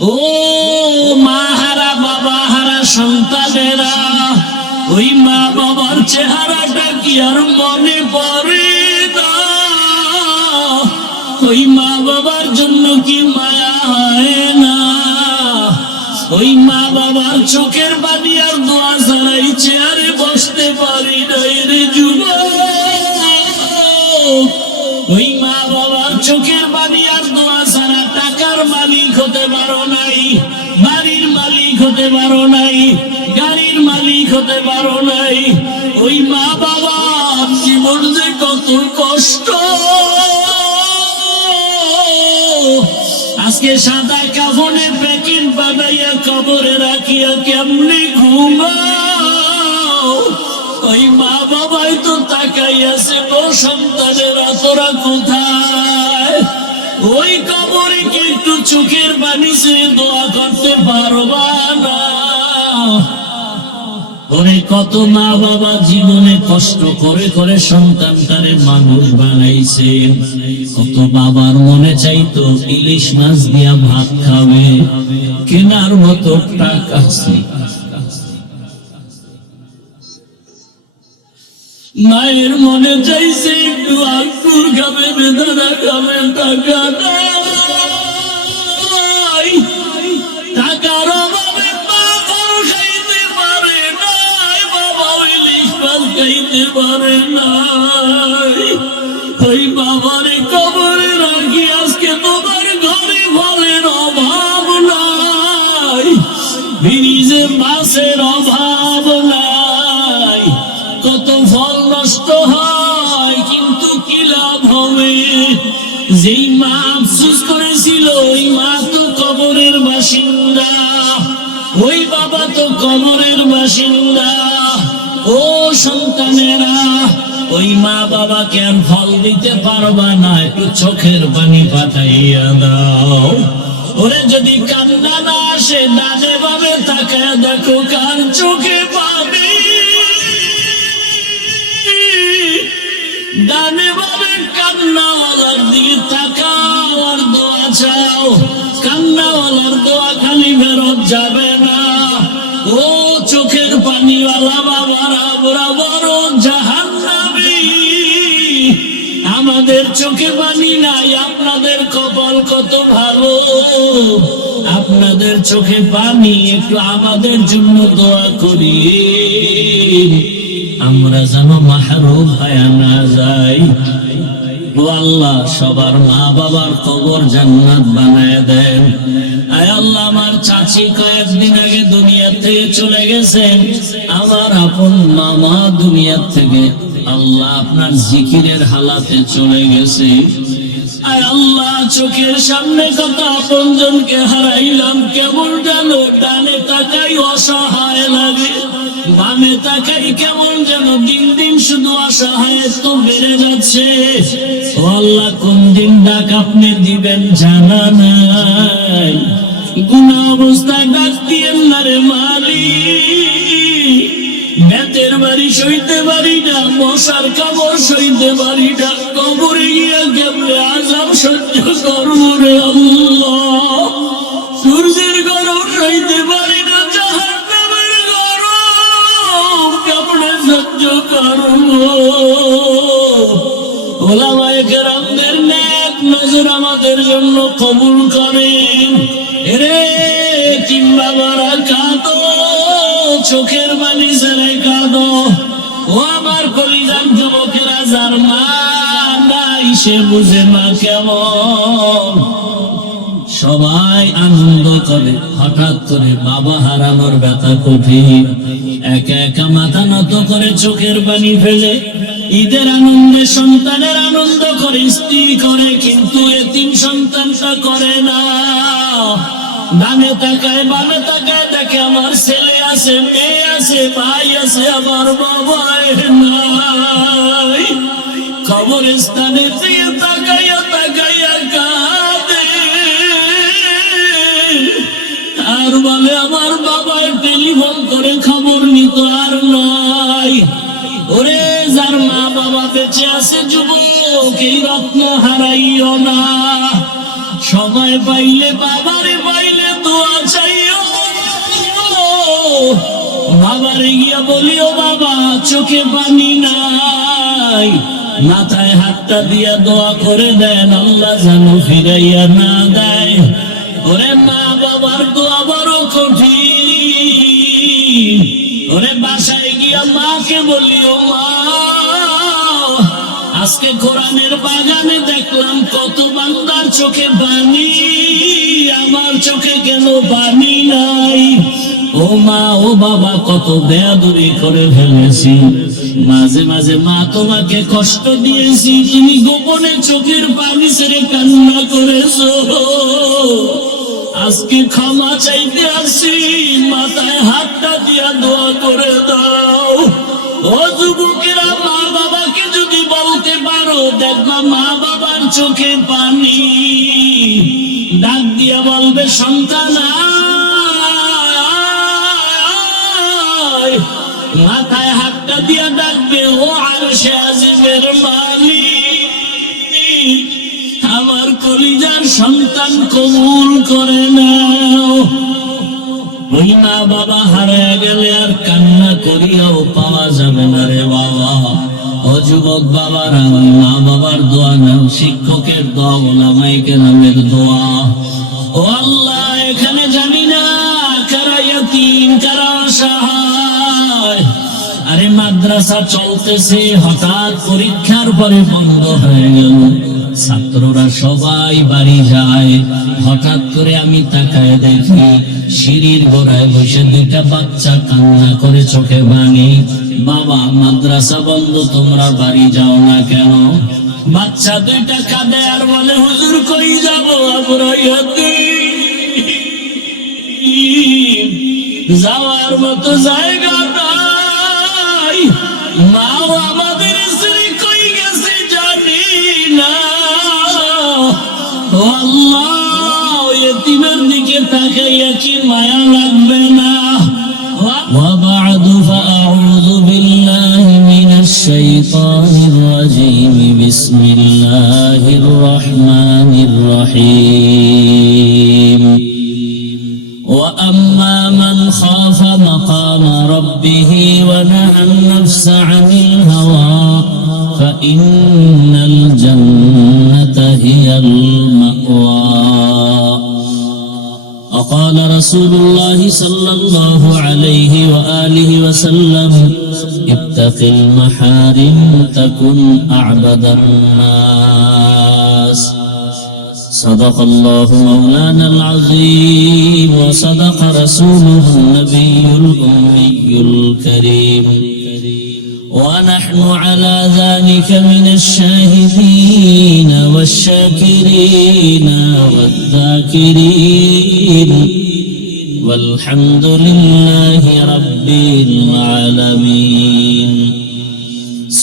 ও মা হারা বাবা হারা সন্তানেরা, ওই মা বাবার চেহারাটা কি আর মনে পড়ে না? ওই মা বাবার জন্য কি মায়া হয় না? ওই মা বাবার চোখের পানি আর দোয়া ছাড়াই চেয়ারে বসতে পারি নাই রে যুবক। ওই মা বাবার চোখের পানি আর দোয়া ছাড়া টাকার মালিক হতে পারো নাই, বাড়ির মালিক হতে পারো নাই, গাড়ির মালিক হতে পারো নাই। ওই মা বাবার জীবন যে কত কষ্ট। আজকে সাদা কাফনে প্যাকেট বানাইয়া কবরে রাখিয়া কেমনে ঘুমাও? ওই মা বাবাই তো তাকাইয়াছে, গো সন্তানেরা তোরা কোথায়? ওই কবরে কি একটু চোখের পানি ছেড়ে দোয়া করতে পারবা না? ওরে কত মা বাবা জীবনে কষ্ট করে করে সন্তানটারে মানুষ বানাইছে। কত বাবার মনে চাইতো ইলিশ মাছ দিয়া ভাত খাবে, কেনার মতো টাকা আছে। মায়ের মনে চাইছে একটু আঙ্গুর খাবে, বেদানা খাবে, টাকা নাই। টাকার অভাবে বাবা খাইতে পারে নাই, বাবা ইলিশ মাছ খাইতে পারে নাই। ওই বাবারে কবরে রাখি আজকে তোমার ঘরে ফলের অভাব নাই, ফ্রিজে মাছের অভাব নাই। কত ফল নষ্ট হয় কিন্তু কি লাভ হবে? যেই মা আফসোস করেছিল ওই মা তো কবরের বাসিন্দা, ওই বাবা তো কবরের বাসিন্দা। ও সন্তানেরা, ওই মা বাবাকে আর ফল দিতে পারবা না, একটু চোখের পানি পাঠাইয়া দাও। ওরে যদি কান্না না আসে, ডানে বামে তাকায় দেখো কার চোখে পানি। ডানে বামে কান্নাওয়ালার দিকে তাকাও আর দোয়া চাও। কান্নাওয়ালার দোয়া খালি ফেরত যাবে না। ও চোখের পানিওয়ালা বাবারা, আমরা বড় জাহান্নামী। আমাদের চোখে পানি নাই, আপনাদের কপাল কত ভালো। আপনাদের চোখে পানি, একটু আমাদের জন্য দোয়া করি, আমরা যেন মাহরুম হয়ে না যাই। ও আল্লাহ, সবার মা বাবার কবর জান্নাত বানায় দেন। আয় আল্লাহ, আমার চাচি কয়েকদিন আগে দুনিয়া থেকে চলে গেছেন, আমার আপন মামা দুনিয়া থেকে আল্লাহ আপনার জিকিরের হালাতে চলে গেছে। আয় আল্লাহ, চোখের সামনে কত আপনজনকে হারাইলাম, কেমন যেন ডানে তাকাই অসহায় লাগে, বামে তাকাই কেমন যেন দিন দিন শুধু অসহায় তো বেড়ে যাচ্ছে। ও আল্লাহ, কোন দিন ডাক আপনি দিবেন জানা নাই। গুনাহ অবস্থায় ডাক দিয়েন না রে মালিক। বেতের বাড়ি সইতে পারি না, মশার কামড় সইতে পারি না, কবরে গিয়া কেমনে আযাব সহ্য করবো রে আল্লাহ। সূর্যের গরম সইতে পারি না, জাহান্নামের গরম কেমনে সহ্য করবো? ওলামায়ে কেরামদের নেক নজর আমাদের জন্য কবুল করেন। রে তিন বাবারা কাঁদো, চোখের পানি ছেড়ে কাঁদো। ও আমার কলিজার যুবকেরা, যার মা নাই সে বুঝে না কেমন। সবাই আনন্দ করে, হঠাৎ করে বাবা হারানোর ব্যথা কঠিন। একা একা মাথা নত করে চোখের পানি ফেলে ঈদের আনন্দে সন্তানের আনন্দ করে, স্ত্রী করে, কিন্তু এতিম সন্তানটা করে না। ডানে তাকায় বামে তাকায় দেখে আমার ছেলে আছে, মেয়ে আছে, ভাই আছে, আমার বাবা নাই। কবরস্থানে দিয়ে তাকাইয়া তাকাইয়া কাঁদে আর বলে আমার বাবার টেলিফোন করে খবর নিত আর নাই। ওরে যার মা বাবা বেঁচে আছে যুবক, এই রত্ন হারাইও না। সময় পাইলে বাবারে পাইলে তো বাবারে গিয়া বলি, ও বাবা চোখে পানি নাই, মাথায় হাতটা দিয়া দোয়া করে দেন আল্লাহ যেন ফিরাইয়া না দেয়। ওরে মা বাবার দোয়া বড় কঠিন। ওরে বাসায় গিয়া মাকে বলি, ও মা আজকে কোরআনের বাগানে দেখলাম কত বান্দার চোখে পানি, আমার চোখে কেন পানি নাই? ও মা ও বাবা কত বেয়াদবি করে ফেলেছি, মাঝে মাঝে মা তোমাকে কষ্ট দিয়েছি, তুমি গোপনে চোখের পানি ছেড়ে কান্না করেছো, আজকে ক্ষমা চাইতে আসি, মাথায় হাতটা দিয়া দোয়া করে দাও। ও যুবকেরা, মা বাবাকে যদি বলতে পারো, দেখবা মা বাবার চোখে পানি, ডাক দিয়া বলবে সন্তান আয়, মাথায় হাতটা দিয়া ডাকবে, ও আরশে আজিমের মালিক, আমার কলিজার সন্তান কবুল করে নাও। ওই মা বাবা হারিয়ে গেলে আর কান্না করিয়াও পাওয়া যাবে না রে বাবা। ও যুবক বাবারা, মা বাবার দোয়া নাও, শিক্ষকের দোয়া, ওলামায়ে কেরামের দোয়া। ও আল্লাহ, এখানে জানি না কারা ইয়াতীম, কারা অসহায়। আরে মাদ্রাসা চলতেছে, হঠাৎ পরীক্ষার পরে বন্ধ হয়ে গেল, ছাত্ররা সবাই বাড়ি যায়, হঠাৎ করে আমি তাকায় দেখি সিঁড়ির গোড়ায় বসে দুইটা বাচ্চা কান্না করে চোখে পানি। বাবা মাদ্রাসা বন্ধ, তোমরা বাড়ি যাও না কেন? বাচ্চা দুইটা কাঁদে আর বলে, হুজুর কই যাব, আমরা যাওয়ার মতো জায়গা নাই, মাও আমাদের ছেড়ে কই গেছে জানি না। ও আল্লাহ, এতিমের দিকে তাকাইয়া কি মায়া লাগবে না? وبعد فأعوذ بالله من الشيطان الرجيم بسم الله الرحمن الرحيم وأما من خاف مقام ربه ونهى النفس عن الهوى فإن الجنة هي المأوى. وقال رسول الله صلى الله عليه وآله وسلم اتق المحارم تكن أعبد الناس. صدق الله مولانا العظيم وصدق رسوله النبي الأمي الكريم ونحن على ذلك من الشاهدين والشاكرين والذاكرين والحمد لله رب العالمين.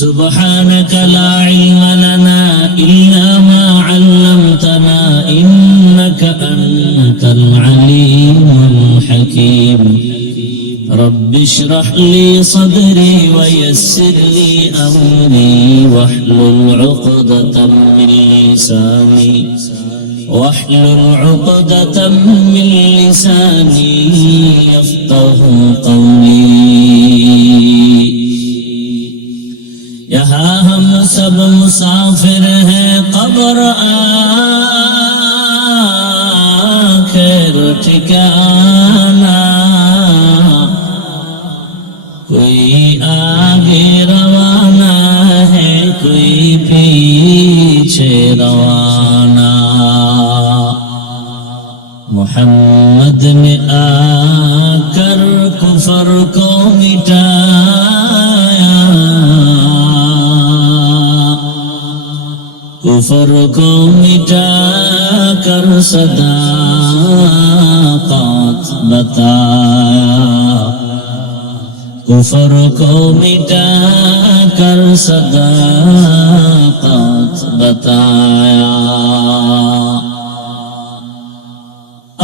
سبحانك لا علم لنا إلا ما علمتنا إنك أنت العليم الحكيم. رب اشرح لي صدري ويسر لي أمري واحلل عقدة من لساني يفقه قولي. यहाँ हम सब मुसाफिर हैं, कब्र आखिर ठिकाना, कोई आगे रवाना है, कोई पीछे रवाना. मोहम्मद ने आकर कुफर को मिटाया, कुफर को मिटाकर सदाकत बताया, कुफर को मिटाकर सदाकत बताया.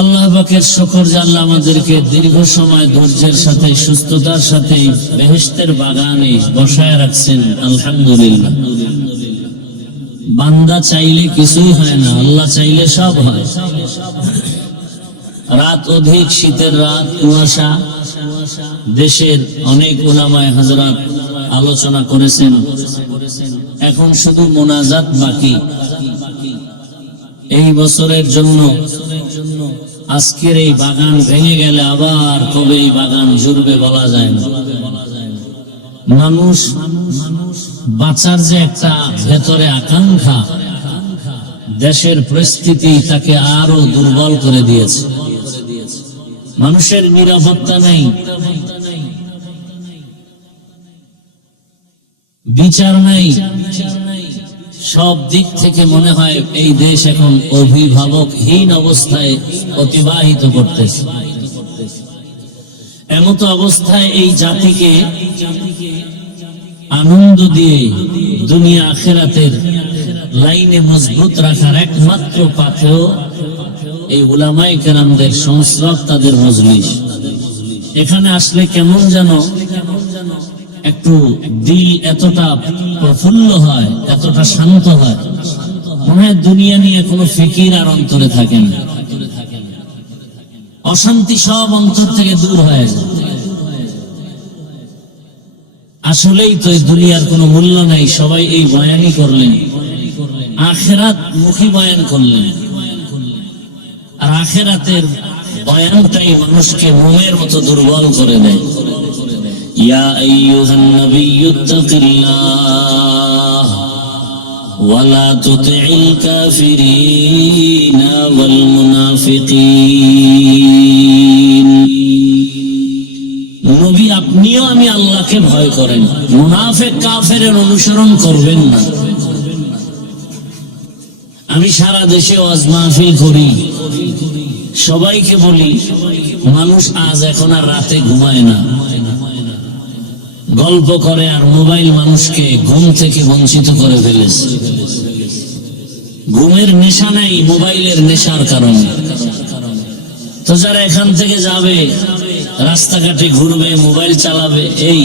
আল্লাহ পাকের শুকর যে আল্লাহ আমাদেরকে দীর্ঘ সময় ধৈর্যের সাথে সুস্থতার সাথে বেহেশতের বাগানে বসায় রাখছেন, আলহামদুলিল্লাহ. বান্দা চাইলে কিছুই হয় না, আল্লাহ চাইলে সব হয়. রাত অধিক, শীতের রাত, কুয়াশা। দেশের অনেক উলামায়ে হযরত আলোচনা করেছেন, এখন শুধু মোনাজাত বাকি। এই বছরের জন্য আজকের এই বাগান ভেঙে গেলে আবার কবে এই বাগান জুড়বে বলা যায় না। মানুষ বাঁচার যে একটা ভেতরে আকাঙ্ক্ষা, দেশের পরিস্থিতি তাকে আরো দুর্বল করে দিয়েছে। মানুষের নিরাপত্তা নেই, বিচার নেই, সব দিক থেকে মনে হয় এই দেশ এখন অভিভাবকহীন অবস্থায় অতিবাহিত করতেছে। এমত অবস্থায় এই জাতিকে আনন্দ দিয়ে দুনিয়া আখিরাতের লাইনে মজবুত রাখার একমাত্র পাথেয় এই উলামায়ে কেরামদের সংস্রব, তাদের মজলিস। এখানে আসলে কেমন যেন একটু দিল এতটা প্রফুল্ল হয়, এতটা শান্ত হয়, মনে হয় দুনিয়া নিয়ে কোনো ফিকির আর অন্তরে থাকে না। অশান্তি সব অন্তর থেকে দূর হয়ে যায়। আসলেই তো এই দুনিয়ার কোনো মূল্য নাই। সবাই এই বয়ানই করলেন, আখিরাত মুখী বয়ান করলেন, আর আখিরাতের বয়ানটাই মানুষকে মোমের মতো দুর্বল করে দেয়। ইয়া আইয়ুহান নাবিয়্যু তাকিল্লাহ ওয়া লা তুতি'ল কাফিরিনা ওয়াল মুনাফিকিন। নবী, আপনিও আমি আল্লাহকে ভয় করেন, মুনাফিক কাফেরের অনুসরণ করবেন না। আমি সারা দেশে ওয়াজ মাহফিল করি, সবাইকে বলি মানুষ আজ এখন আর রাতে ঘুমায় না, গল্প করে, আর মোবাইল মানুষকে ঘুম থেকে বঞ্চিত করে ফেলেছে। ঘুমের নেশা নাই, মোবাইলের নেশার কারণে। তো যারা এখান থেকে যাবে, রাস্তাঘাটে ঘুরবে, মোবাইল চালাবে, এই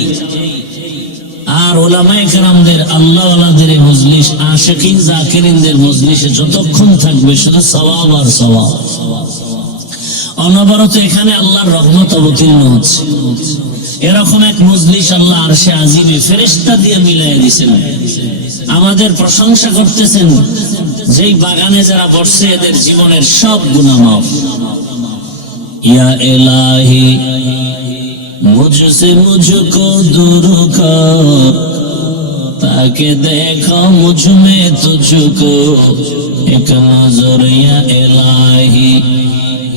আর উলামায়ে কেরামদের, আল্লাহওয়ালাদের মজলিস, আশিকিন জাকিরিনদের মজলিসে যতক্ষণ থাকবে শুধু সওয়াব আর সওয়াব। অনবরত এখানে আল্লাহর রহমত অবতীর্ণ হচ্ছে। এরকম এক মজলিস আল্লাহ আরশে আজিমে ফেরেশতা দিয়ে মিলাইয়া দিয়েছেন। আমাদের প্রশংসা করতেছেন, যেই বাগানে যারা বসছে এদের জীবনের সব গুনাহ মাফ। ইয়া ইলাহি मुझसे मुझको दूर कर, ताकि देखो मुझ में तुझको एक नजर। या इलाही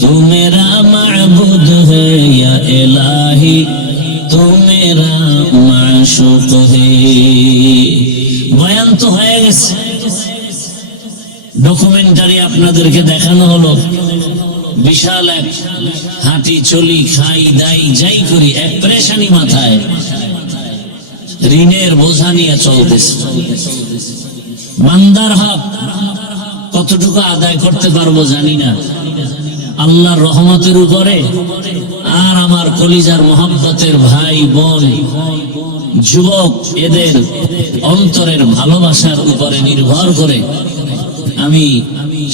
तू मेरा माबूद है, या इलाही तू मेरा माशूक है। বয়ান তো হয়ে গেছে, ডকুমেন্টারি আপনাদেরকে দেখানো হলো। বিশাল এক হাঁটি চলি, খাই দাই যাই করি, এক পরেশানি মাথায়, ঋণের বোঝা নিয়ে চলতেছে। বান্দার হক কতটুকু আদায় করতে পারবো জানি না। আল্লাহর রহমতের উপরে আর আমার কলিজার মহব্বতের ভাই বোন যুবক, এদের অন্তরের ভালোবাসার উপরে নির্ভর করে আমি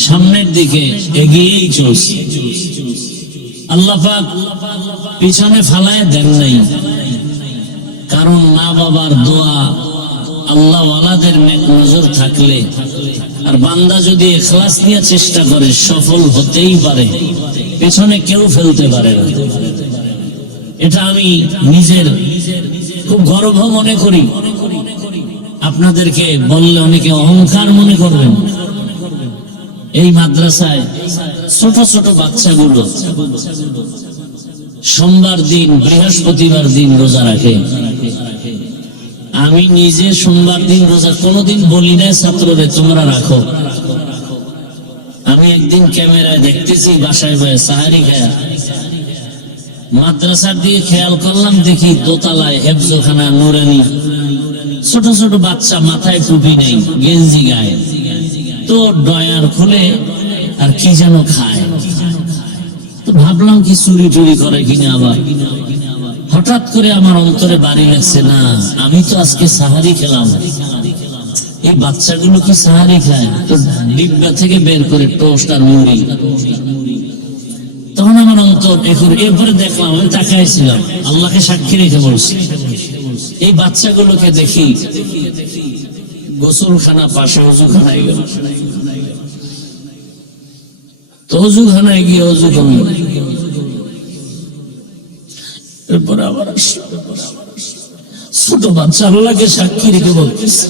সামনের দিকে এগিয়েই চলছি। আল্লাহ পাক পিছনে ফালায় দেন নাই, কারণ মা বাবার দোয়া, আল্লাহ ওয়ালাদের নেক নজর থাকলে আর বান্দা যদি ইখলাস নিয়ে চেষ্টা করে সফল হতেই পারে, পেছনে কেউ ফেলতে পারে না। এটা আমি নিজের খুব গর্ব মনে করি। আপনাদেরকে বললে অনেকে অহংকার মনে করবেন। এই মাদ্রাসায় ছোট ছোট বাচ্চাগুলো সোমবার দিন, বৃহস্পতিবার দিন রোজা রাখে। আমি নিজে সোমবার দিন রোজা কোনোদিন বলি না ছাত্রদের তোমরা রাখো। আমি একদিন ক্যামেরায় দেখতেছি বাসায় বয়ে সাহারি খায়া, মাদ্রাসার দিকে খেয়াল করলাম, দেখি দোতলায় হেফজখানা নুরানি ছোট ছোট বাচ্চা, মাথায় টুপি নেই, গেঞ্জি গায়ে, তো ডয়ার খুলে আর কি যেন খায়। তো ভাবলাম কি চুরি টুরি করে কিনা। আবার হঠাৎ করে আমার অন্তরে বাড়ি লাগছে, না আমি তো আজকে সাহারি খেলাম, এই বাচ্চাগুলো কি সাহারি খায়? তো ডিব্বা থেকে বের করে টোস্ট আর মুড়ি। তো তখন আমার অন্তর এরপরে দেখলাম, আমি তাকাইছিলাম, আল্লাহকে সাক্ষী রেখে বলছি, এই বাচ্চাগুলোকে দেখি গোসলখানা পাশে অজুখানায় গেল, তো অজুখানায় গিয়ে অজু করল, এরপরে আবার ছোট বাচ্চা আল্লাহকে সাক্ষী রেখে বলতেছে,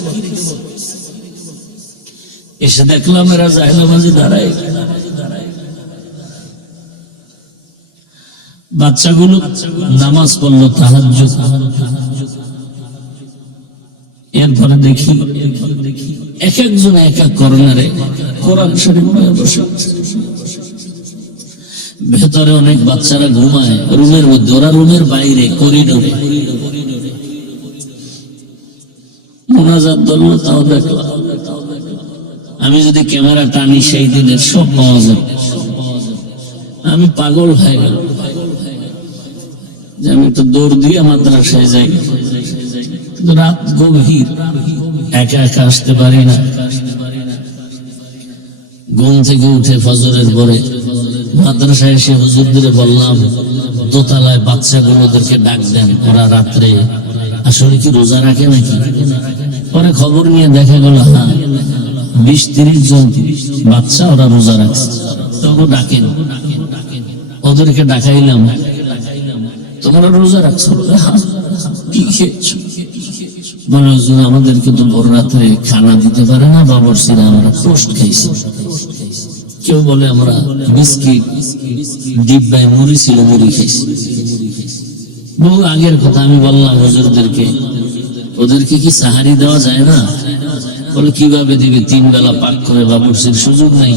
এসে দেখলাম এরা জায়নামাজে দাঁড়ায়, বাচ্চাগুলো নামাজ পড়লো তাহাজ্জুদ। এরপরে দেখি এক একজন এক এক কর্নারে কোরআন শরীফ নিয়ে বসে, ভেতরে অনেক বাচ্চারা ঘুমায় রুমের মধ্যে, ওরা রুমের বাইরে করিডোরে মুনাজাত ধরলো, তাও দেখলাম। আমি যদি ক্যামেরা টানি সেই দিনের সব পাওয়া যাবে। আমি পাগল হয়ে গেল যে আমি তো দৌড় দিয়ে মাদ্রাসায় যাই, রাত গভীর, একা একা আসতে পারি না। ঘুম থেকে উঠে ফজরের পরে মাদ্রাসায় এসে হুজুরদের বললাম, দোতলায় বাচ্চাগুলোদেরকে ডাক দেন, ওরা রাত্রে আসলে কি রোজা রাখে নাকি। পরে খবর নিয়ে দেখা গেল, হ্যাঁ 20-30 জন বাচ্চা ওরা রোজা রাখছে। তবু ডাকেন, ওদেরকে ডাকাইলাম, তোমরা রোজা রাখছো, কি খেয়েছো? বলে হুজুর আমাদেরকে তো ভোর রাত্রে খানা দিতে পারে না বাবরচিরা, আমরা টোস্ট খাইছি। কেউ বলে আমরা বিস্কিট, ডিব্বায় মুড়ি ছিল, মুড়ি খাইছি। বহু আগের কথা। আমি বললাম হুজুরদেরকে, ওদেরকে কি সাহারি দেওয়া যায় না? বলে কিভাবে দিবে, 3 বেলা পাক করে বাবরচির সুযোগ নেই।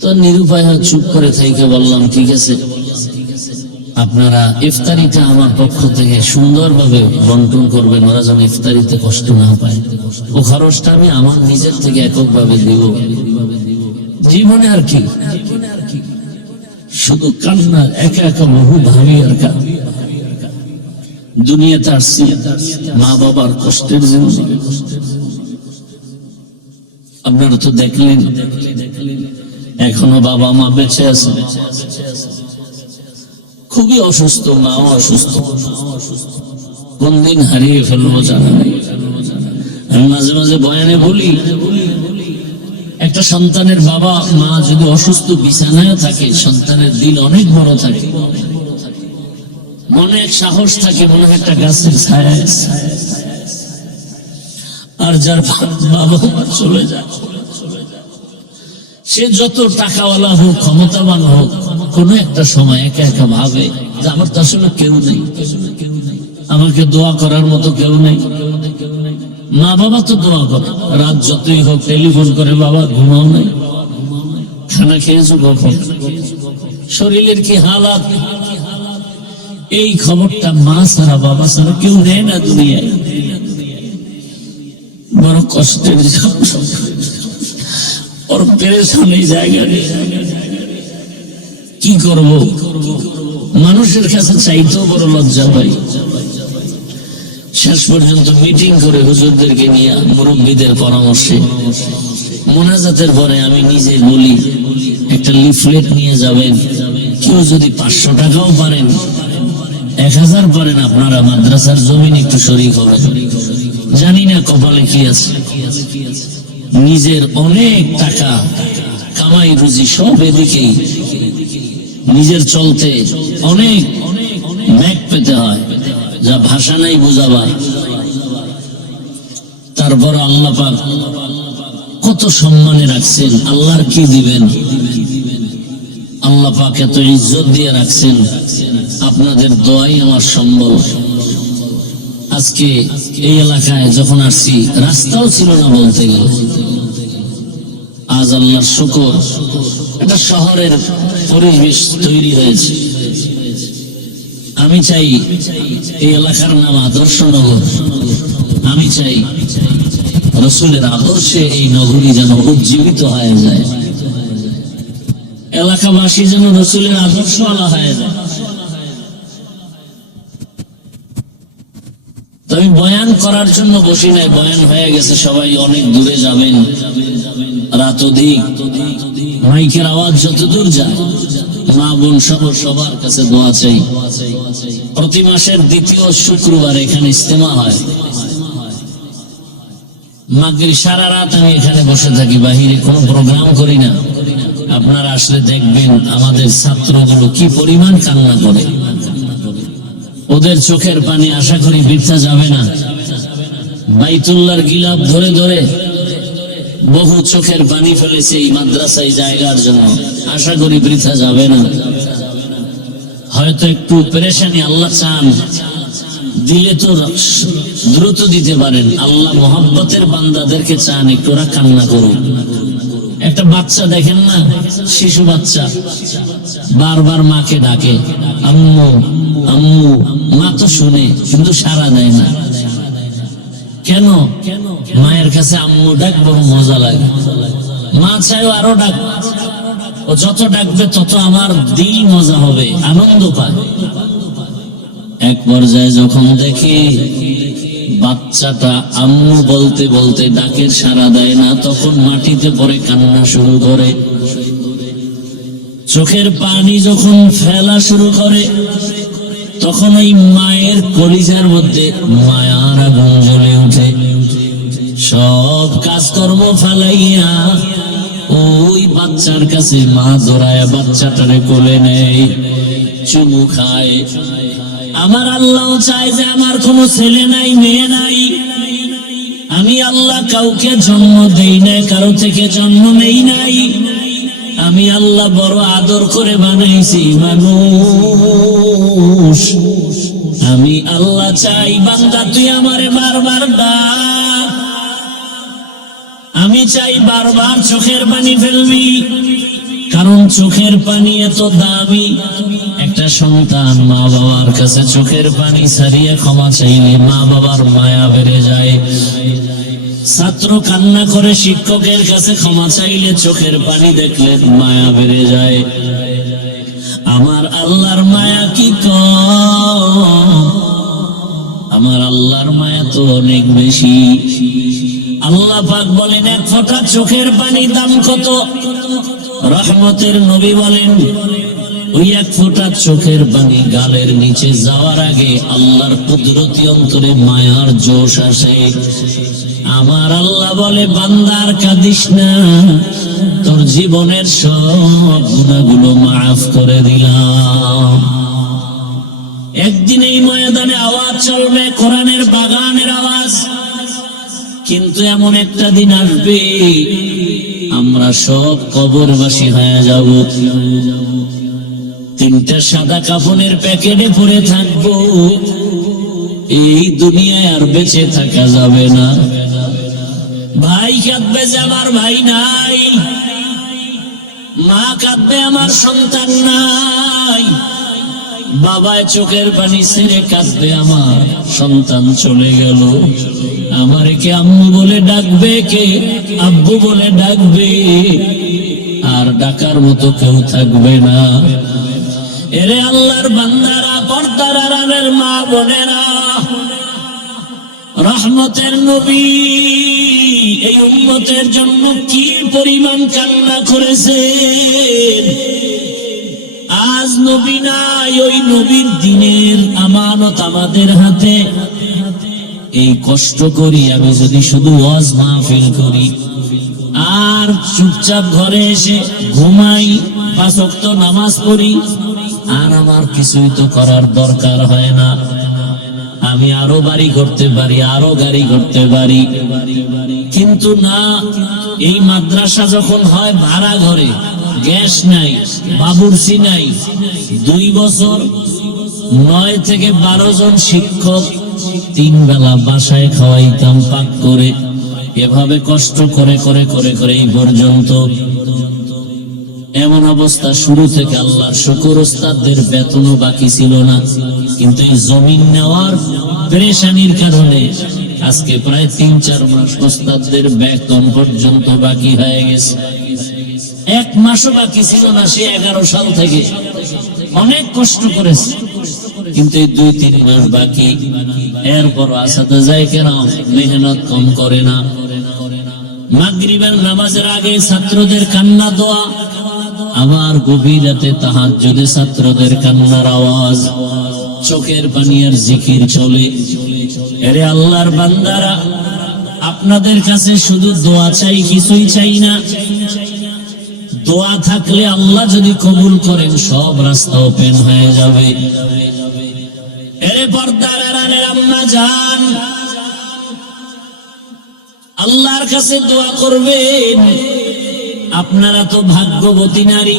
তো নিরুপায় চুপ করে থেকে বললাম, ঠিক আছে আপনারা ইফতারিটা আমার পক্ষ থেকে সুন্দরভাবে বন্টন করবেন, ওরা যেন ইফতারিতে কষ্ট না পায়। ও খরচটা আমি আমার নিজের থেকে এককভাবে দিব। জীবনে আর কি, শুধু কান্না, একা একা বহু ভাবি আর কাঁদি। দুনিয়াতে আসছি মা বাবার কষ্টের জন্য। আপনারা তো দেখলেন এখনো বাবা মা বেঁচে আছে, খুবই অসুস্থ, মাও অসুস্থ, কোন দিন হারিয়ে ফেলবো জানা নেই। আমি মাঝে মাঝে বয়ানে বলি, একটা সন্তানের বাবা মা যদি অসুস্থ বিছানায় থাকে, সন্তানের দিল অনেক বড় থাকে, মনে এক সাহস থাকে, মনে একটা গাছের ছায়া। আর যার বাবা মা চলে যায়, সে যত টাকাওয়ালা হোক, ক্ষমতাবান হোক, কোন একটা সময় একা একা ভাবে যে আমার তো আসলে কেউ নেই, আমাকে দোয়া করার মতো কেউ নেই। মা বাবা তো দোয়া করে, রাত যতই হোক টেলিফোন করে, বাবা ঘুমাও নাই, খানা খেয়েছো কখন, শরীরের কি হালাত, এই খবরটা মা ছাড়া বাবা ছাড়া কেউ নেয় না দুনিয়ায়। বড় কষ্টের ওর পেরেশানি জায়গা কি করব, মানুষের কাছে চাইতেও বড় লজ্জা পাই। শেষ পর্যন্ত মিটিং করে হুজুরদেরকে নিয়ে, মুরব্বীদের পরামর্শে মোনাজাতের পরে আমি নিজে বলি, একটা লিফলেট নিয়ে যাবেন, কেউ যদি 500 টাকাও পারেন, 1000 পারেন, আপনারা মাদ্রাসার জমিন একটু শরীক হবেন। জানি না কপালে কি আছে, নিজের অনেক টাকা কামাই রুজি সব এদিকেই, নিজের চলতে অনেক ম্যাক পেতে হয়, যা ভাষা নাই বুঝাবার। তারপর আল্লাহ পাক কত সম্মানে রাখছেন, আল্লাহর কি দিবেন, আল্লাহ পাক এত ইজ্জত দিয়ে রাখছেন। আপনাদের দোয়াই আমার সম্বল। আজকে এই এলাকায় যখন আসছি, রাস্তাও ছিল না বলতে গেলে, আজ আল্লাহর শুকর একটা শহরের পরিবেশ তৈরি হয়েছে। আমি চাই এই এলাকার নাম আদর্শনগর। আমি চাই রাসূলের আদর্শে এই নগরী যেন উজ্জীবিত হয়ে যায়, এলাকাবাসী যেন রাসূলের আদর্শওয়ালা হয়ে যায়। আমি বয়ান করার জন্য বসি নাই, বয়ান হয়ে গেছে, সবাই অনেক দূরে যাবেন, রাত অধিক, মাইকের আওয়াজ যতদূর যায়, মা বোন সহ সবার কাছে দোয়া চাই। প্রতি মাসের দ্বিতীয় শুক্রবার এখানে ইজতেমা হয়। মাগরিব সারা রাত আমি এখানে বসে থাকি, বাহিরে কোনো প্রোগ্রাম করি না। আপনারা আসলে দেখবেন আমাদের ছাত্রগুলো কি পরিমাণ কান্না করে। ওদের চোখের পানি আশা করি বৃথা যাবে না। বাইতুল্লাহর গিলাফ ধরে ধরে বহু চোখের পানি ফেলেছে এই মাদ্রাসায় জায়গার জন্য, আশা করি বৃথা যাবে না। হয়তো একটু পেরেশানি আল্লাহ চান, দিলে তো দ্রুত দিতে পারেন। আল্লাহ মোহাব্বতের বান্দাদেরকে চান একটু ওরা কান্না করুক। একটা বাচ্চা দেখেন না, শিশু বাচ্চা বারবার মাকে ডাকে, আম্মু আম্মু, মা তো শুনে কিন্তু সাড়া দেয় না। কেন? মায়ের কাছে আম্মু ডাক বড় মজা লাগে। মা চাই আরো ডাক, ও যত ডাকবে তত আমার দিল মজা হবে, আনন্দ পায়। এক পর্যায়ে যখন দেখি বাচ্চাটা আম্মু বলতে বলতে ডাকের সাড়া দেয় না, তখন মাটিতে পড়ে কান্না শুরু করে। চোখের পানি যখন ফেলা শুরু করে, তখন ওই মায়ের কলিজার মধ্যে মায়ার আগুন জ্বলে উঠে। সব কাজকর্ম ফেলাইয়া ওই বাচ্চার কাছে মা দৌড়ায় বাচ্চাটারে কোলে নেয়, চুমু খায়। আমার আল্লাহ চায় যে আমার কোনো ছেলে নাই, মেয়ে নাই। আমি আল্লাহ কাউকে জন্ম দেই নাই, কারো থেকে জন্ম নেই নাই। আমি আল্লাহ বড় আদর করে বানাইছি মানুষ। আমি আল্লাহ চাই বান্দা তুই আমারে বারবার ডাক। আমি চাই বারবার চোখের পানি ফেলবি, কারণ চোখের পানি এত দামি। একটা সন্তান মা বাবার কাছে চোখের পানি ছাড়িয়ে ক্ষমা চাইলে মা বাবার মায়া বেড়ে যায়। ছাত্র কান্না করে শিক্ষকের কাছে ক্ষমা চাইলে চোখের পানি দেখলে মায়া বেড়ে যায়। আমার আল্লাহর মায়া কি কম? আমার আল্লাহর মায়া তো অনেক বেশি। আল্লাহ পাক বলেন এক ফোঁটা চোখের পানি দাম কত? রহমতের নবী বলেন ওই এক ফোঁটা চোখের পানি গালের নিচে যাওয়ার আগে আল্লাহর কুদরতি অন্তরে মায়ার জোশ আসে। আমার আল্লাহ বলে বান্দার কাঁদিস না, তোর জীবনের সব গুনাহগুলো মাফ করে দিলাম। একদিন এই ময়দানে আওয়াজ চলবে কোরআনের বাগানের আওয়াজ, কিন্তু এমন একটা দিন আসবে আমরা সব কবরবাসী হয়ে যাব। তিনটা সাদা কাফনের প্যাকেটে পড়ে থাকবো, এই দুনিয়ায় আর বেঁচে থাকা যাবে না। ভাই কাঁদবে যে আমার ভাই নাই, মা কাঁদবে আমার সন্তান নাই, বাবায় চোখের পানি ছেড়ে কাঁদবে আমার সন্তান চলে গেল। আমারে কে আম্মু বলে ডাকবে, কে আব্বু বলে ডাকবে, আর ডাকার মতো কেউ থাকবে না। এরে আল্লাহর বান্দারা, পর্দার আড়ালের মা বোনেরা, রহমতের নবী এই উম্মতের জন্য কি পরিমাণ কান্না করেছেন। আজ নবী নাই, ওই নবীর দিনের আমানত আমাদের হাতে। এই কষ্ট করি আমি যদি শুধু ওয়াজ মাহফিল করি আর চুপচাপ ঘরে এসে ঘুমাই, 5 ওয়াক্ত নামাজ পড়ি, আর আমার কিছুই তো করার দরকার হয় না। আমি আরো বাড়ি করতে পারি, আরো গাড়ি করতে পারি, কিন্তু না। এই মাদ্রাসা যখন হয় ভাড়া ঘরে, গ্যাস নাই, বাবুর্চি নাই, 2 বছর 9 থেকে 12 জন শিক্ষক 3 বেলা বাসায় খাওয়াইতাম পাক করে। এভাবে কষ্ট করে করে করে করে এই পর্যন্ত এমন অবস্থা। শুরু থেকে আল্লাহর শুকর, ওস্তাদদের বেতনও বাকি ছিল না, কিন্তু এই জমিন নেওয়ার পেরেশানির কারণে আজকে প্রায় 3-4 মাস ওস্তাদদের বেতন পর্যন্ত বাকি হয়ে গেছে। 1 মাসও বাকি ছিল না সে 11 সাল থেকে। অনেক কষ্ট করেছে, কিন্তু এই 2-3 মাস বাকি। এরপর আসাদায়ে কেরাম মেহনত কম করে না। মাগরিবের নামাজের আগে ছাত্রদের কান্না দোয়া, আবার গভীর রাতে তাহাজ্জুদে ছাত্রদের কান্নার আওয়াজ, চোখের পানি আর জিকির চলে। এরে আল্লাহর বান্দারা, আপনাদের কাছে শুধু দোয়া চাই, কিছুই চাই না। দোয়া থাকলে আল্লাহ যদি কবুল করেন সব রাস্তা ওপেন হয়ে যাবে। এরে পর্দার আড়ালের আম্মা জান, আল্লাহর কাছে দোয়া করবেন। আপনারা তো ভাগ্যবতী নারী,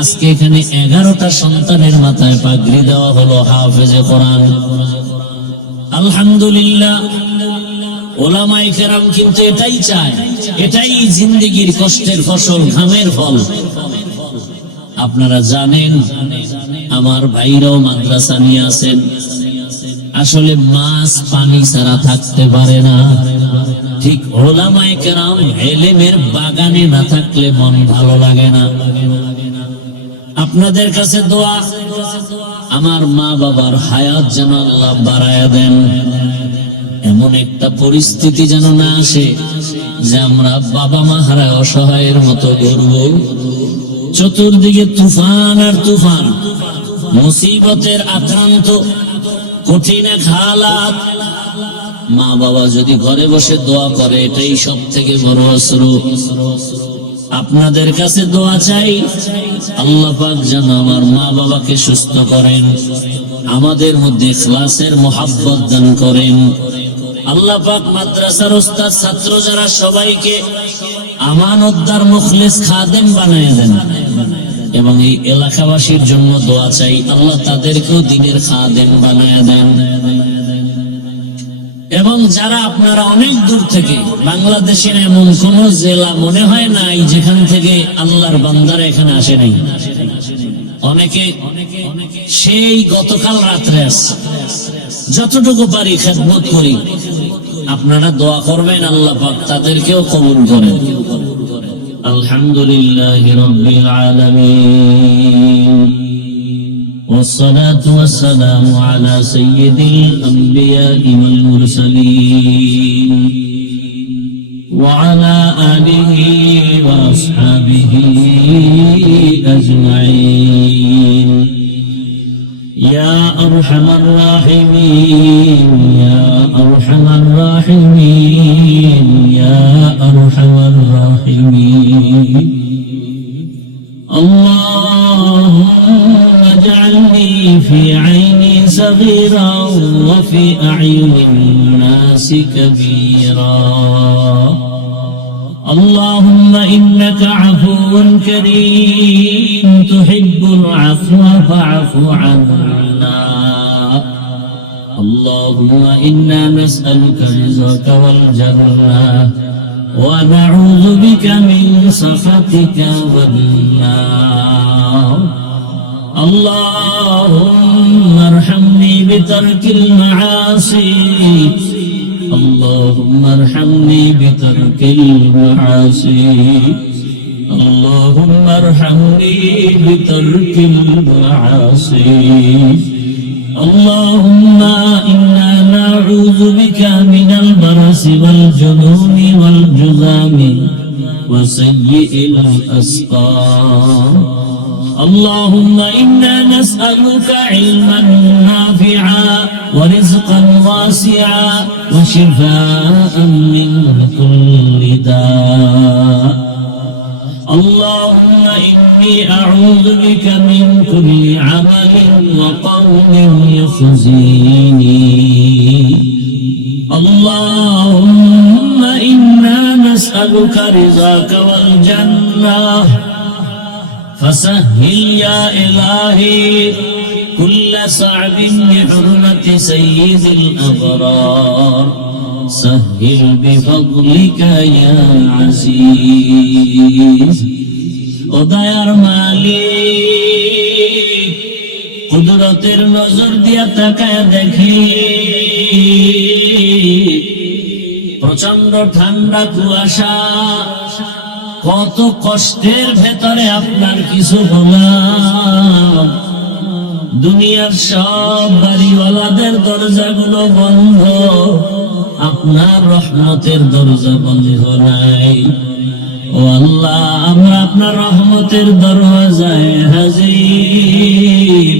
আজকে এখানে 11টা সন্তানের মাথায় পাগড়ি দেওয়া হলো হাফেজে কোরআন। আলহামদুলিল্লাহ। ওলামায়ে কেরাম কিন্তু এটাই চায়, এটাই জিন্দেগির কষ্টের ফসল, ঘামের ফল। আপনারা জানেন আমার ভাইরাও মাদ্রাসা নিয়ে আছেন, আসলে মাছ পানি ছাড়া থাকতে পারে না। ঠিক ওলামায়ে কেরাম ইলমের বাগানে না থাকলে মন ভালো লাগে না। আপনাদের কাছে দোয়া, আমার মা বাবার হায়াত যেন আল্লাহ বাড়ায়া দেন, এমন একটা পরিস্থিতি যেন না আসে যে আমরা বাবা মা হারায় অসহায়ের মতো গর্ব। চতুর্দিকে তুফান আর তুফান, মুসিবতের আক্রান্ত, কঠিন এক হালাত। মা বাবা যদি ঘরে বসে দোয়া করে, এটাই সব থেকে বড় অস্ত্র। আপনাদের কাছে দোয়া চাই, আল্লাহ পাক যেন আমার মা বাবাকে সুস্থ করেন, আমাদের মধ্যে ইখলাসের মোহাব্বত দান করেন। আল্লাহ পাক মাদ্রাসার ওস্তাদ ছাত্র যারা সবাইকে আমানতদার মুখলিস খাদেম বানায় দেন। এবং এই এলাকাবাসীর জন্য দোয়া চাই, আল্লাহ তাদেরকেও দ্বীনের খাদেম বানায় দেন। এবং যারা আপনারা অনেক দূর থেকে, বাংলাদেশের এমন কোন জেলা মনে হয় নাই যেখান থেকে আল্লাহর বান্দারা এখানে আসে নাই। অনেকে সেই গতকাল রাত্রে আসছে। যতটুকু পারি খেদমত করি, আপনারা দোয়া করবেন, আল্লাহ পাক তাদেরকেও কবুল করেন। আলহামদুলিল্লাহি রাব্বিল আলামিন, والصلاة والسلام على سيد الأنبياء والمرسلين وعلى آله وأصحابه أجمعين. يا أرحم الراحمين، يا أرحم الراحمين، يا أرحم الراحمين. اللهم اجعلني في عيني صغيرا وفي أعين الناس كبيرا. اللهم إنك عفو كريم تحب العفو فاعف عنا. اللهم إنا نسألك رزقك والجنة ونعوذ بك من سخطك والنار. اللهم ارحمني بترك المعاصي، اللهم ارحمني بترك المعاصي، اللهم ارحمني بترك المعاصي. اللهم إنا نعوذ بك من البرص والجنون والجذام وسيء الأسقام. اللهم إنا نسألك علما نافعا ورزقا واسعا وشفاء من كل داء. اللهم إني أعوذ بك من كل عمل وقول يخزيني. اللهم إنا نسألك رضاك والجنة، فسهل يا إلهي كل صعب بحرمة سيد الأبرار. سهل بفضلك يا عزيز. ودير مالك কুদরতের নজর দিয়া তাকায় দেখি, প্রচন্ড ঠান্ডা কুয়াশা, কত কষ্টের ভেতরে আপনার কিছু গোলাম। দুনিয়ার সব বাড়িওয়ালাদের দরজাগুলো বন্ধ, আপনার রহমতের দরজা বন্ধ নাই। ও ও আল্লাহ, আমরা আপনার রহমতের দরওয়াজায় হাজির।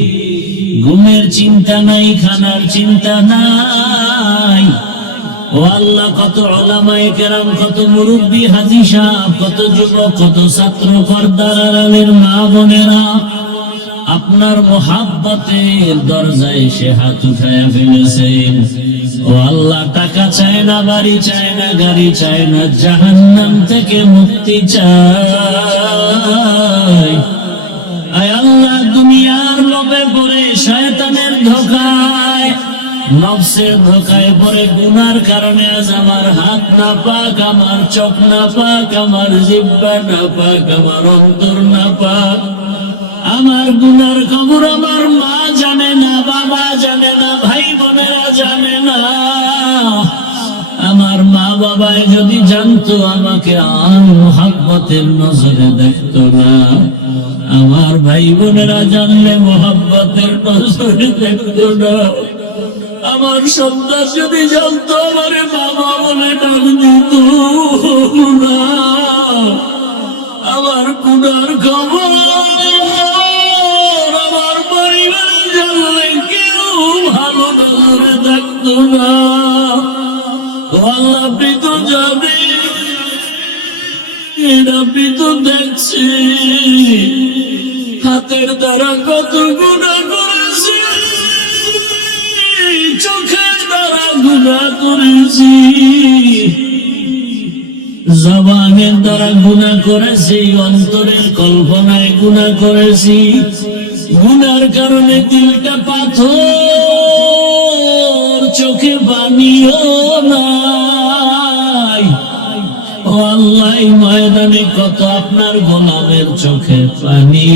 ঘুমের চিন্তা নাই, খানার চিন্তা নাই। ও আল্লাহ, কত উলামায়ে কেরাম, কত মুরব্বী হাজী সাহেব, কত যুবক, কত ছাত্র, পর্দার আড়ালের মা বোনেরা আপনার মোহাব্বতের দরজায় সে হাত উঠায়া ফেলেছেন। ও আল্লাহ, টাকা চায় না, বাড়ি চায় না, গাড়ি চায় না, জাহান্নাম থেকে মুক্তি চায়। আয় আল্লাহ, দুনিয়ার লোভে পড়ে, শয়তানের ধোঁকায়, নফসের ধোঁকায় পড়ে, গুনার কারণে আজ আমার হাত না পাক, আমার চোখ না পাক, আমার জিহ্বা না পাক, আমার অন্তর না পাক। আমার গুনার খবর আমার মা জানে না, বাবা জানে না, ভাই বোনেরা জানে না। আমার মা বাবায় যদি জানতো, আমাকে আর মোহাব্বতের নজরে দেখতো না। আমার ভাই বোনেরা জানলে মোহাব্বতের নজরে দেখতো না। আমার সন্তান যদি জানতো, আমার বাবা বলে ডাক দিত না। আমার গুনার খবর আমার পরিবার জানলে কেউ ভালো নজরে থাকতো না। আল্লাহ, আপনি তো জানেন, আপনি তো দেখছি হাতের দ্বারা কত গুনাহ করেছি, চোখের দ্বারা গুনাহ করেছি, জবানের দ্বারা গুনাহ করেছি, অন্তরের কল্পনায় গুনাহ করেছি। গুনার কারণে দিলটা পাথর, চোখে পানিও নাই। ও আল্লাহ, ময়দানে কত আপনার গোলামের চোখে পানি,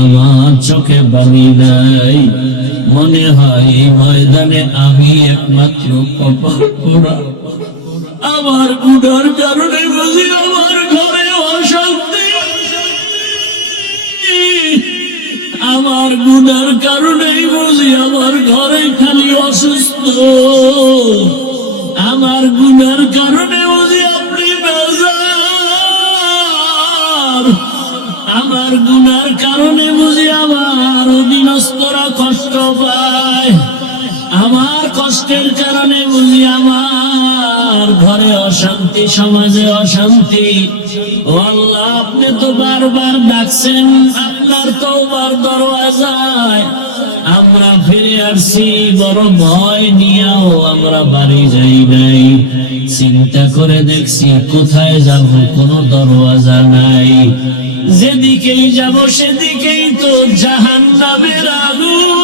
আমার চোখে পানি নাই। মনে হয় এই ময়দানে আমি একমাত্র কপাল পোড়া। আমার গুনার কারণে বুঝি আমার ঘরে অশান্তি, আমার গুনার কারণেই বুঝি আমার ঘরে খালি অসুস্থ, আমার গুনার কারণে বুঝি আপনি বেজার, আমার গুনার কারণে বুঝি আমার অধীনস্থরা কষ্ট পায়, আমার কষ্টের কারণে বুঝি আমার ঘরে অশান্তি, সমাজে অশান্তি। ও আল্লাহ, আপনি তো বারবার ডাকছেন আপনার তওবার দরওয়াজায়, আমরা ফিরে আসছি বড় ভয় নিয়েও আমরা বাড়ি যাই নাই। চিন্তা করে দেখছি কোথায় যাব, কোনো দরওয়াজা নাই, যেদিকেই যাব সেদিকেই তো জাহান্নামের আগুন।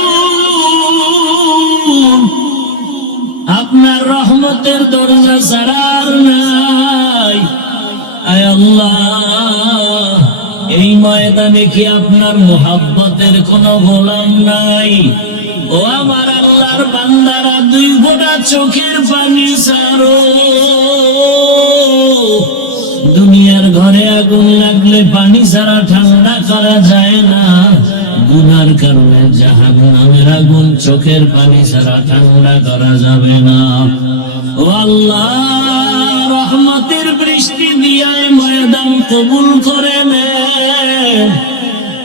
আপনার রহমতের দরজা ছাড়া আর নাই। আয় আল্লাহ, এই ময়দানে কি আপনার মোহাব্বতের কোন গোলাম নাই? ও আমার আল্লাহর বান্দারা, দুই ফোঁটা চোখের পানি ছাড়ো। দুনিয়ার ঘরে আগুন লাগলে পানি ছাড়া ঠান্ডা করা যায় না, গুনার কারণে জাহান্নামের আগুন চোখের পানি ছাড়া ঠান্ডা করা যাবে না। ও আল্লাহ, রহমতের বৃষ্টি দিয়ে ময়দান কবুল করে নেন।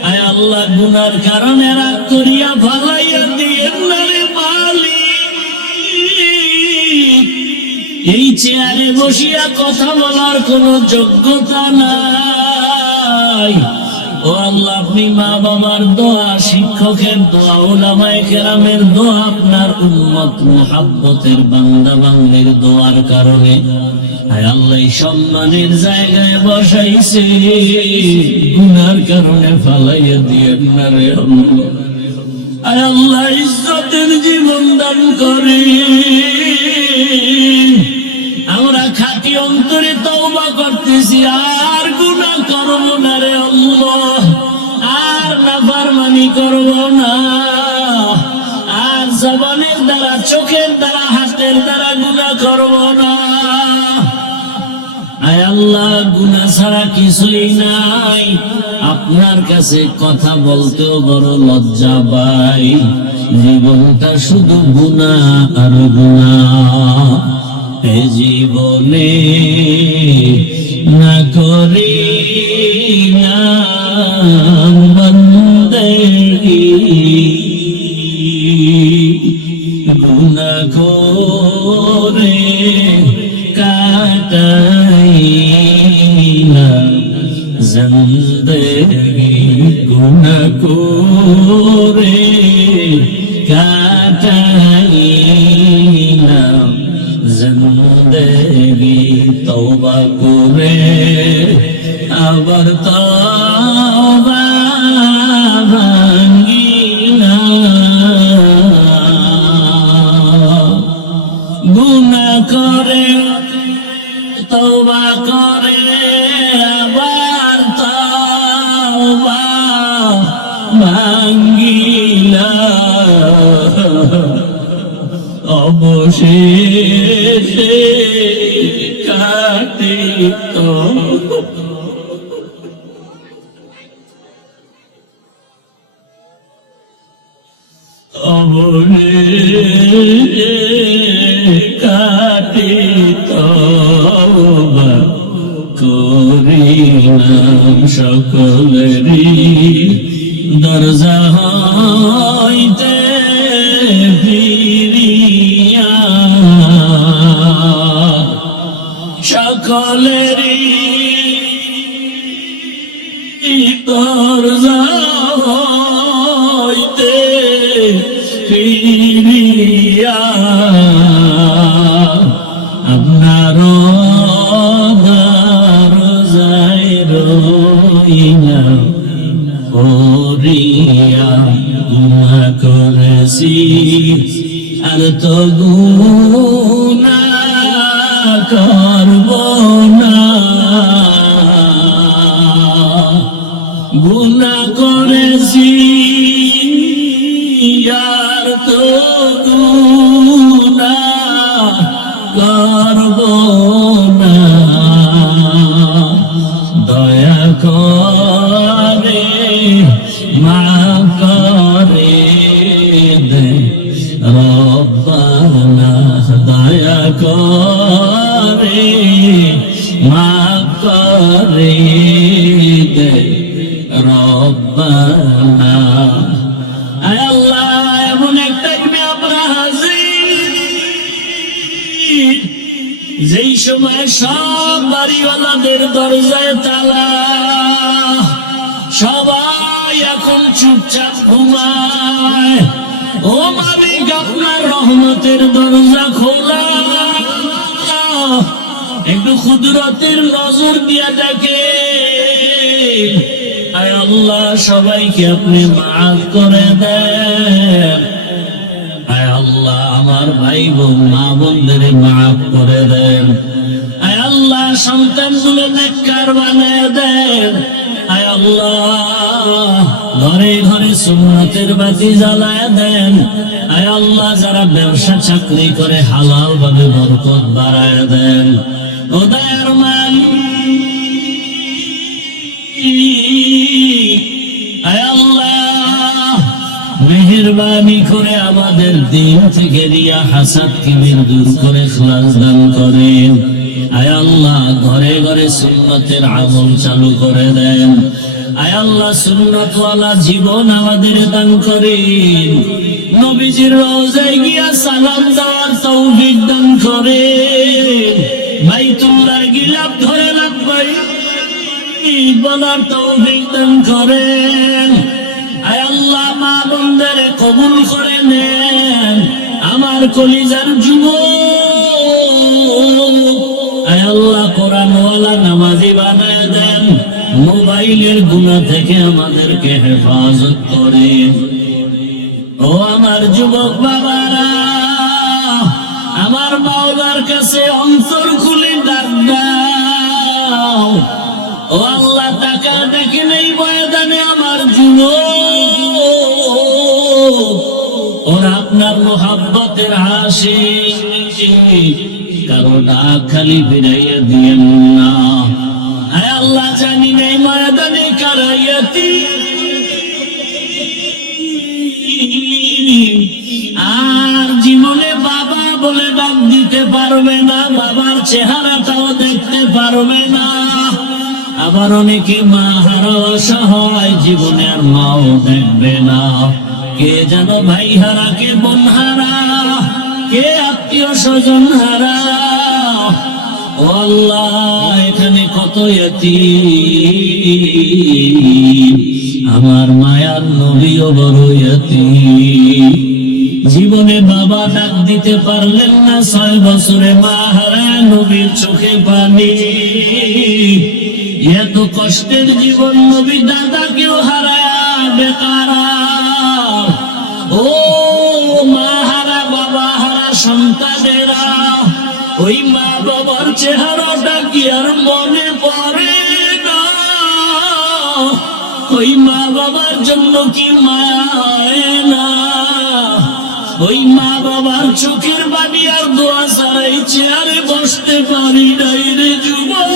আয় আল্লাহ, গুনার কারণে রাগ করিয়া ফালাইয়া দিয়েন না রে মালিক। এই চেয়ারে বসিয়া কথা বলার কোনো যোগ্যতা নাই। ও আল্লাহ, আপনি মা বাবার দোয়া, শিক্ষকের দোয়া, উলামায়ে কেরামের দোয়া, আপনার উম্মত মুহাব্বতের বান্দা বান্দির দোয়ার কারণে আয় আল্লাহ সম্মানের জায়গায় বসাইছে, গুনার কারণে ফালাইয়া দিয়েন না রে আল্লাহ। আয় আল্লাহ, ইজ্জতের জীবন দান করে আমরা খাঁটি অন্তরে তওবা করতেছি, আর গুনাহ করব না রে আল্লাহ, আর নাফরমানি করব না, আর জবানের দ্বারা, চোখের দ্বারা, হাতের দ্বারা গুনাহ করব না। আয় আল্লাহ, গুনাহ ছাড়া কিছুই নাই। আপনার কাছে কথা বলতেও বড় লজ্জা পাই, জীবনটা শুধু গুনাহ আর গুনাহ। এ জীবনে না করি না বন্দেগি, গুনাহ করে কাটাই না জিন্দেগি, গুনাহ করে কাটাই না জিন্দেগি। তওবা করে আবার তওবা ভাঙি না, গুনাহ করে তওবা করে আবার তওবা ভাঙি না, অবশেষে কাটিত অবশেষে কাটিত করিলাম সকলেরই দরজা হইতে ফিরিয়া, সকলেরই দরজা হইতে ফিরিয়া আপনার দরজায় রইলাম পড়িয়া। গুনাহ করেছি আর তো গুনাহ করব না, গুনাহ করেছি আর তো গুনাহ করব না, দয়া করে মাফ করে দে রব্বানা, দয়া করে মাফ করে দে রব্বানা। আয় আল্লাহ, এমন একটা দিনে আমরা হাজির যেই সময় সব বাড়িওয়ালাদের দরজায় তালা, সবাই এখন চুপচাপ ঘুমায়। ও মালিক, আপনার রহমতের দরজা খোলা, একটু কুদরতের নজর দিয়া দেখে। আয় আল্লাহ, সবাইকে আপনি মাফ করে দেন। আয় আল্লাহ, আমার ভাই বোন মা বোনদের মাফ করে দেন। আয় আল্লাহ, সন্তানগুলো নেককার বানায় দেন। আয় আল্লাহ, ঘরে ঘরে সুন্নতের বাতি জ্বালায় দেন। আয় আল্লাহ, যারা ব্যবসা চাকরি করে হালাল ভাবে বরকত বাড়ায় দেন। ও দয়ার মালিক, আয় আল্লাহ, মেহেরবানি করে আমাদের দিন থেকে রিয়া হাসাদ কিবির দূর করে ইখলাস দান করেন। আয় আল্লাহ, ঘরে ঘরে সুন্নতের আমল চালু করে দেন। আয় আল্লাহ, সুন্নতওয়ালা জীবন আমাদের দান করেন। নবীজির রওজায় গিয়া সালাম দেওয়ার তৌফিক দান করেন। বাইতুল্লাহর গিলাফ ধরে লাব্বাইক বলার তৌফিক দান করেন। আয় আল্লাহ, মা বোনদের কবুল করে নেন। আমার কলিজার যুবক, আয় আল্লাহ, কোরআনওয়ালা নামাজি বানায় দেন। মোবাইলের গুনাহ থেকে আমাদেরকে হেফাজত করেন। ও আমার যুবক বাবারা, আমার মাওলার কাছে অন্তর খুলে ডাক দাও। ও আল্লাহ, টাকা দেখে নেই ময়দানে আমার যুবক, ওরা আপনার মোহাব্বতের আশিক, কারো ডাক খালি ফিরাইয়া দিয়েন না। আয় আল্লাহ, জানি নেই ময়দানে কারাইয়াতি আর জীবনে বাবা বলে ডাক দিতে পারবে না, বাবার চেহারাটাও দেখতে পারবে না। আবার অনেকে মা হারা অসহায়, জীবনে আর মাও দেখবে না। কে যেন ভাই হারা, কে বোন হারা, কে আত্মীয় স্বজন হারা। ও আল্লাহ, এখানে কত ইয়তীম, আমার মায়ার নবীও বড় ইয়তীম। জীবনে বাবা ডাক দিতে পারলেন না, 6 বছরে মা হারা, নবীর চোখে পানি। এত কষ্টের জীবন, নবী দাদাকেও হারায় বেকারা। ও মা হারা, বাবা হারা সন্তানেরা, ওই মা বাবার চেহারাটা কি আর মনে পড়ে না? ওই মা বাবার জন্য কি মায়া না? ওই মা বাবার চোখের বাড়ি আর দোয়া ছাড়াই চেয়ারে বসতে পারি নাই রে যুবক।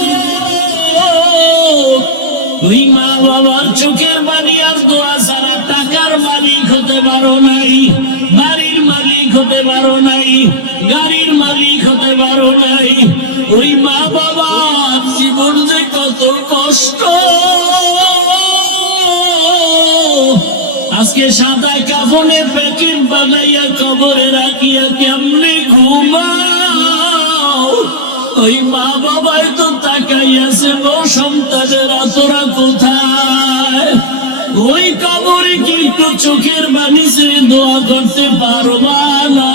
ওই মা বাবার চোখের বাড়ি আর দোয়া ছাড়া টাকার মালিক হতে পারো নাই, বাড়ির মালিক হতে পারো নাই, গাড়ির মালিক হতে পারো নাই। ওই মা বাবার জীবন যে কত কষ্ট। আজকে সাদা কাফনে প্যাকেট বানাইয়া কবরে রাখিয়া কেমনে ঘুমাও? ওই মা বাবাই তো তাকাইয়াছে, গো সন্তানেরা তোরা কোথায়? ওই কবরে কি একটু চোখের বাণী ছেড়ে দোয়া করতে পারবা না?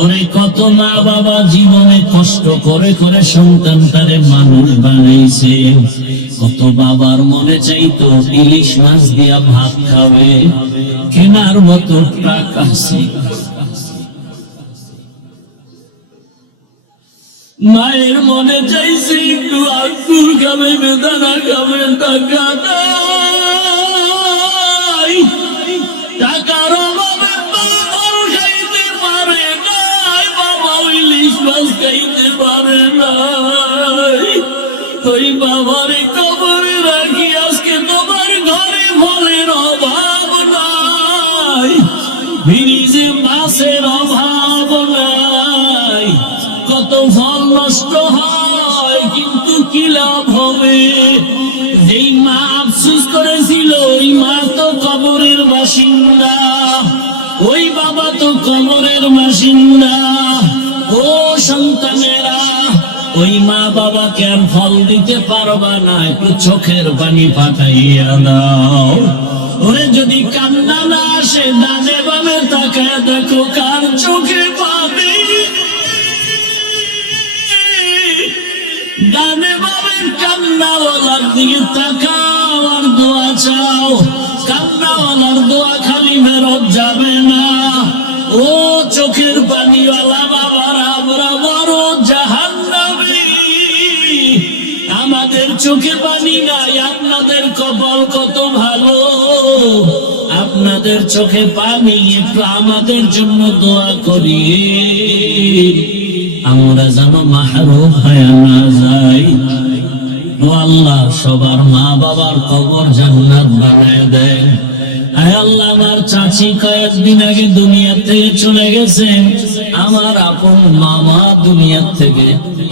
ওরে কত মা বাবা জীবনে কষ্ট করে করে সন্তানটারে মানুষ বানাইছে। কত বাবার মনে চাইতো ইলিশ মাছ দিয়া ভাত খাবে, কেনার মতো টাকা আছে। মায়ের মনে চাইছে একটু আঙ্গুর খাবে, বেদানা খাবে, টাকা নাই। টাকার অভাবে বাবা খাইতে পারে নাই, বাবা ইলিশ মাছ খাইতে পারে নাই। ওই বাবারে কবরে রাখি আজকে তোমার ঘরে ফলের অভাব নাই, ফ্রিজে মাছের অভাব নাই। কত ফল নষ্ট হয়, কিন্তু কি লাভ হবে? যেই মা আফসোস করেছিল, ওই মা তো কবরের বাসিন্দা, ওই বাবা তো কবরের বাসিন্দা। ও সন্তানেরা, ওই মা বাবাকে আর ফল দিতে পারবা না, একটু চোখের পানি পাঠাইয়া দাও। ওরে যদি কান্না না আসে, ডানে বামে তাকায় দেখো কার চোখে পানি। ডানে বামে কান্নাওয়ালার দিকে তাকাও আর দোয়া চাও। কান্নাওয়ালার দোয়া খালি ফেরত যাবে না। ও চোখের পানিওয়ালা বাবারা, আমরা বড় জাহান্নামী। আমাদের চোখে পানি নাই, আপনাদের কপাল কত ভালো। আপনাদের চোখে পানি, একটু আমাদের জন্য দোয়া করি, আমরা যেন মাহরুম হয়ে না যাই। ও আল্লাহ, সবার মা বাবার কবর জান্নাত বানায় দেয়। আয় আল্লাহ, আমার চাচি কয়েকদিন আগে দুনিয়া থেকে চলে গেছে, আমার আপন মামা দুনিয়া থেকে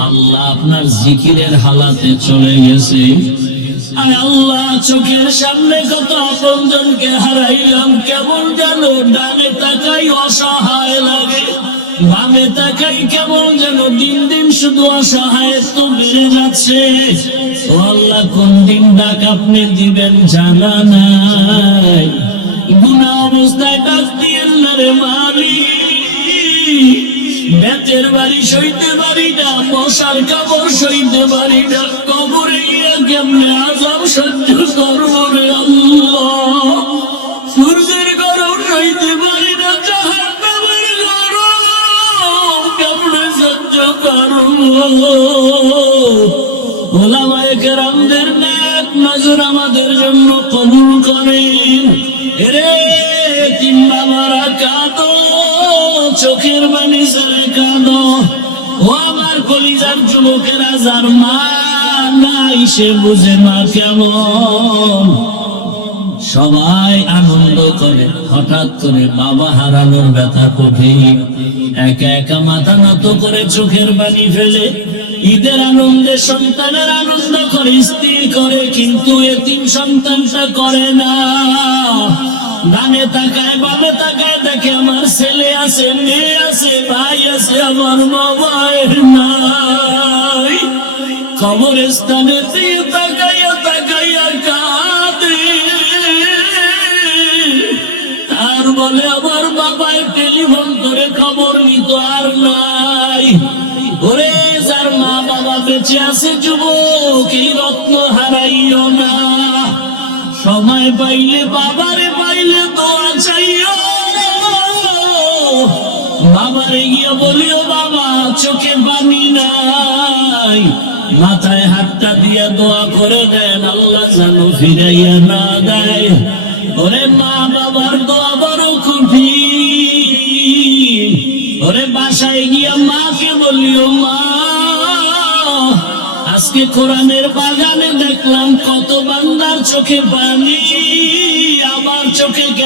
আল্লাহ আপনার জিকিরের হালাতে চলে গেছে। আয় আল্লাহ, চোখের সামনে কত আপনজনকে হারাইলাম, কেমন যেন ডানে তাকাই অসহায় লাগে, বামে তাকাই কেমন যেন দিন দিন শুধু অসহায়ত্ব বেড়ে যাচ্ছে। ও আল্লাহ, কোন দিন ডাক আপনি দিবেন জানা নাই। গুনাহ অবস্থায় ডাক দিয়েন না রে মালিক। বেতের বাড়ি সইতে পারি না, মশার কাপড় সইতে পারি না, কবরে গিয়া কেমনে আযাব সহ্য করবো রে আল্লাহ। সূর্যের গরম সইতে পারি না, জাহান্নামের গরম কেমনে সহ্য করবো। ওলামায়ে কেরামদের নেক নজর আমাদের জন্য কবুল করেন। এরে তিন বাবারা কাঁদো, চোখের পানি ছেড়ে কাঁদো। ও আমার কলিজার যুবকেরা, যার মা নাই সে বুঝে না কেমন। সবাই আনন্দ করে, হঠাৎ করে বাবা হারানোর ব্যথা কঠিন। একা একা মাথা নত করে চোখের পানি ফেলে ঈদের আনন্দে সন্তানের আনন্দ করে, স্ত্রী করে, কিন্তু এতিম সন্তানটা করে না। ডানে তাকায় বামে তাকায়, দেখে আমার ছেলে আছে, মেয়ে আছে, ভাই আছে, আমার বাবার নাই। কবরস্থানে দিয়ে তাকাইয়া তাকাইয়া কাঁদে, আর বলে আমার বাবায় টেলিফোন করে খবর নিত, আর নাই। ওরে যার মা বাবা বেঁচে আছে যুবক, এই রত্ন হারাইও না। সময় পাইলে বাবারে পাইলে দোয়া চাইও, বাবারে গিয়ে বলিও বাবা চোখে পানি নাই। মাথায় হাতটা দিয়ে দোয়া করে দেন, আল্লাহ যেন ফিরাইয়া না দেয়। ওরে মা বাবার দোয়া বড় কঠিন। ওরে বাসায় গিয়া মাকে বলিও মা, আজকে কোরআনের বাগানে দেখলাম কত বান্দার চোখে পানি।